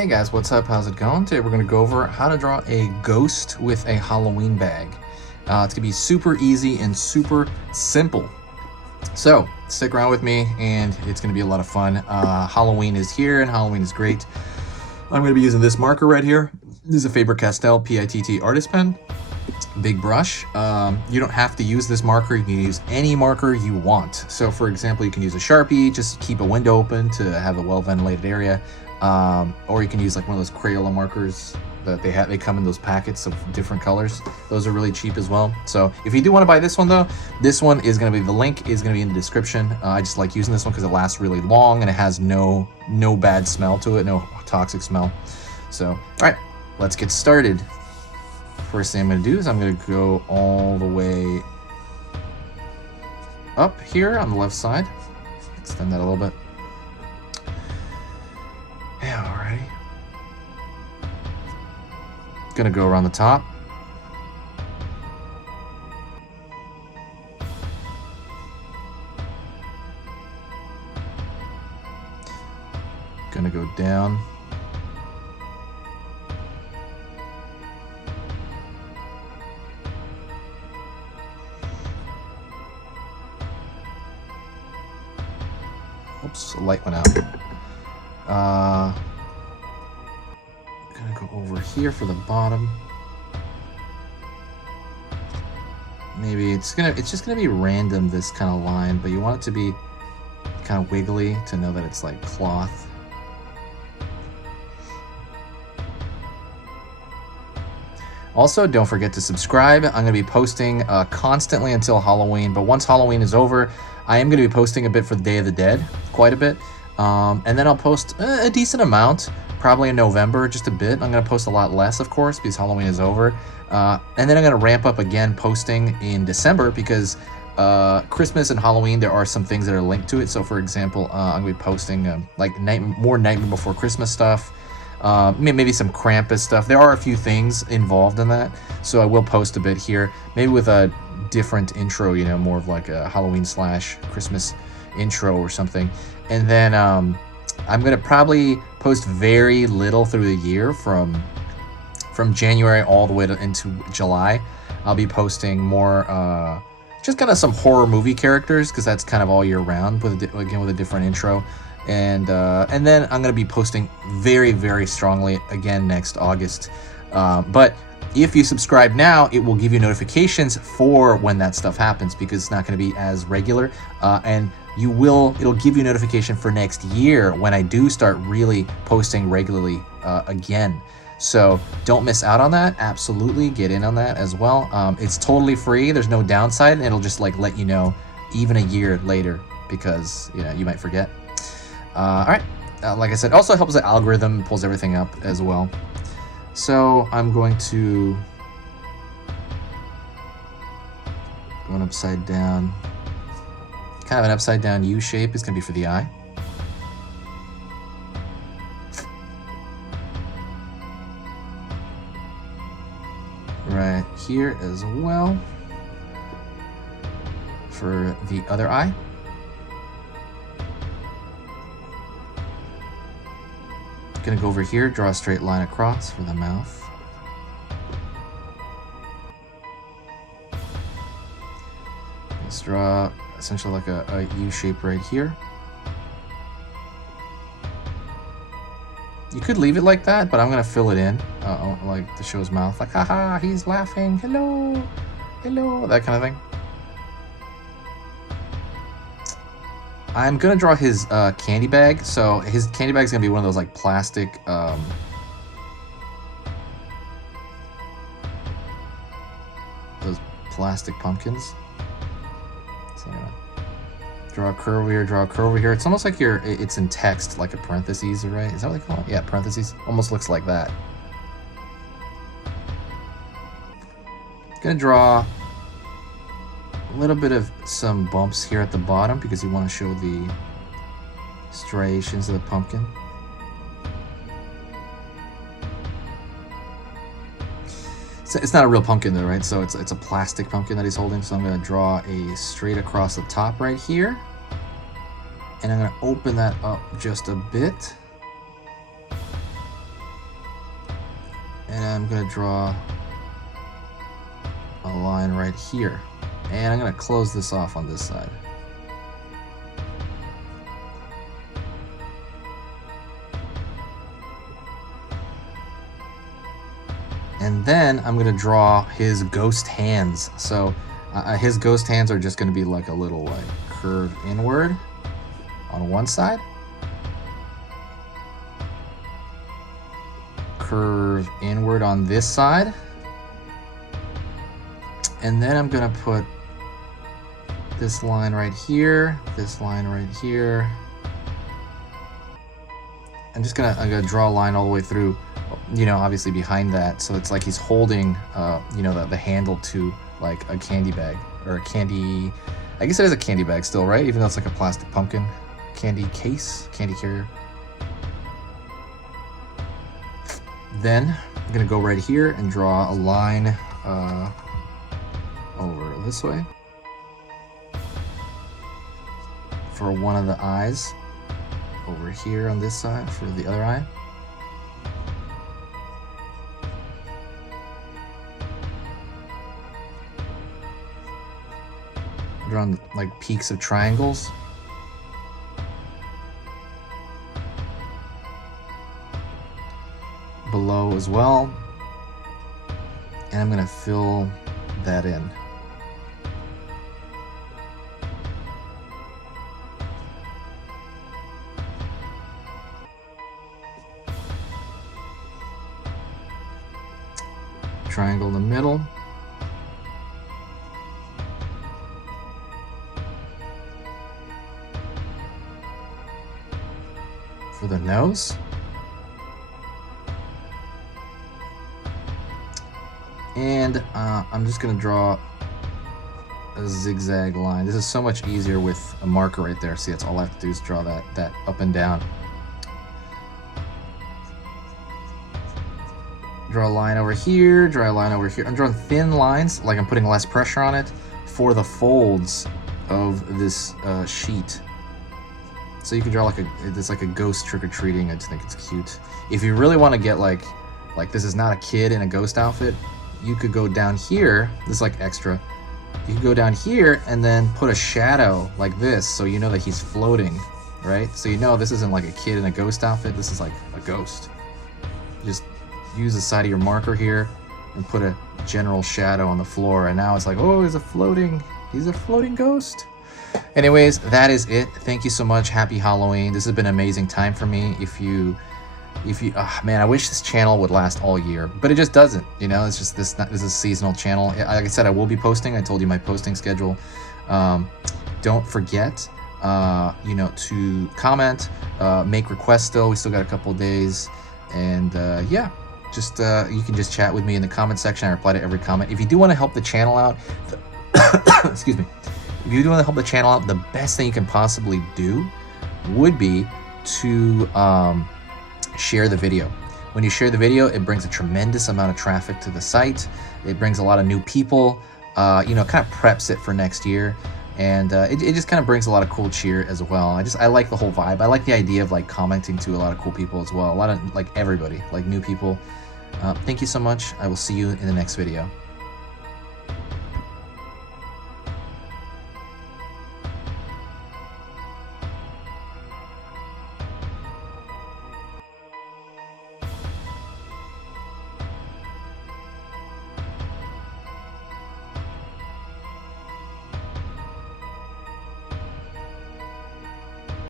Hey guys, what's up? How's it going? Today we're going to go over how to draw a ghost with a Halloween bag. It's going to be super easy and super simple. So stick around with me and it's going to be a lot of fun. Halloween is here and Halloween is great. I'm going to be using this marker right here. This is a Faber-Castell PITT artist pen. Big brush. You don't have to use this marker. You can use any marker you want. So for example, you can use a Sharpie, just keep a window open to have a well-ventilated area. Or you can use like one of those Crayola markers that they come in those packets of different colors. Those are really cheap as well. So if you do want to buy this one though, this one is going to be, the link is going to be in the description. I just like using this one because it lasts really long and it has no bad smell to it, no toxic smell. So, all right, let's get started. First thing I'm going to do is I'm going to go all the way up here on the left side. Extend that a little bit. Yeah, alrighty. Gonna go around the top. Gonna go down. Oops, the light went out. Gonna go over here for the bottom. Maybe it's just gonna be random, this kind of line, but you want it to be kind of wiggly to know that it's like cloth. Also, don't forget to subscribe. I'm going to be posting constantly until Halloween, but once Halloween is over, I am going to be posting a bit for the Day of the Dead, quite a bit. And then I'll post a decent amount, probably in November, just a bit. I'm going to post a lot less, of course, because Halloween is over. And then I'm going to ramp up again posting in December because Christmas and Halloween, there are some things that are linked to it. So, for example, I'm going to be posting like more Nightmare Before Christmas stuff. Maybe some Krampus stuff. There are a few things involved in that, so I will post a bit here, maybe with a different intro, you know, more of like a Halloween / Christmas intro or something. And then I'm gonna probably post very little through the year from January all the way into July. I'll be posting more just kind of some horror movie characters, because that's kind of all year round, with a different intro. And then I'm going to be posting very, very strongly again next August. But if you subscribe now, it will give you notifications for when that stuff happens, because it's not going to be as regular. And it'll give you notification for next year when I do start really posting regularly again. So don't miss out on that. Absolutely get in on that as well. It's totally free. There's no downside, and it'll just like let you know even a year later, because you might forget. All right, like I said, also helps the algorithm, pulls everything up as well. So I'm going to go an upside down, kind of an upside down U shape. It's gonna be for the eye. Right here as well for the other eye. Gonna go over here, draw a straight line across for the mouth. Let's draw essentially like a U shape right here. You could leave it like that, but I'm gonna fill it in, like to show his mouth, like haha, he's laughing, hello, hello, that kind of thing. I'm gonna draw his candy bag. So his candy bag is gonna be one of those like plastic those plastic pumpkins. So I'm gonna draw a curve over here, draw a curve over here. It's almost like it's in text, like a parentheses, right? Is that what they call it? Yeah, parentheses. Almost looks like that. Gonna draw a little bit of some bumps here at the bottom because you want to show the striations of the pumpkin. It's not a real pumpkin though, right? So it's a plastic pumpkin that he's holding. So I'm going to draw a straight across the top right here. And I'm going to open that up just a bit. And I'm gonna draw a line right here. And I'm gonna close this off on this side. And then I'm gonna draw his ghost hands. So his ghost hands are just gonna be like a little like curve inward on one side, curve inward on this side, and then I'm gonna put this line right here, this line right here. I'm gonna draw a line all the way through, you know, obviously behind that, so it's like he's holding, you know, the handle to like a candy bag or a candy. I guess it is a candy bag still, right? Even though it's like a plastic pumpkin candy case, candy carrier. Then I'm gonna go right here and draw a line over this way for one of the eyes, over here on this side for the other eye. Drawing like peaks of triangles. Below as well. And I'm gonna fill that in. Triangle in the middle. For the nose. And I'm just gonna draw a zigzag line. This is so much easier with a marker right there. See, that's all I have to do is draw that up and down. Draw a line over here, draw a line over here. I'm drawing thin lines, like I'm putting less pressure on it for the folds of this sheet. So you can draw it's like a ghost trick-or-treating. I just think it's cute. If you really want to get like this is not a kid in a ghost outfit, you could go down here. This is like extra. You could go down here and then put a shadow like this, so you know that he's floating, right? So you know this isn't like a kid in a ghost outfit. This is like a ghost. Just use the side of your marker here and put a general shadow on the floor, and now it's like, oh, he's a floating ghost. Anyways, that is it. Thank you so much. Happy Halloween. This has been an amazing time for me. If you man, I wish this channel would last all year, but it just doesn't. You know, it's just this is a seasonal channel. Like I said, I will be posting. I told you my posting schedule. Don't forget, you know, to comment, make requests. Still, we still got a couple of days, and yeah, just you can just chat with me in the comment section. I reply to every comment. If you do want to help the channel out, excuse me. If you do want to help the channel out, the best thing you can possibly do would be to share the video. When you share the video, it brings a tremendous amount of traffic to the site. It brings a lot of new people, you know, kind of preps it for next year. And it just kind of brings a lot of cool cheer as well. I like the whole vibe. I like the idea of like commenting to a lot of cool people as well. A lot of like everybody, like new people. Thank you so much. I will see you in the next video.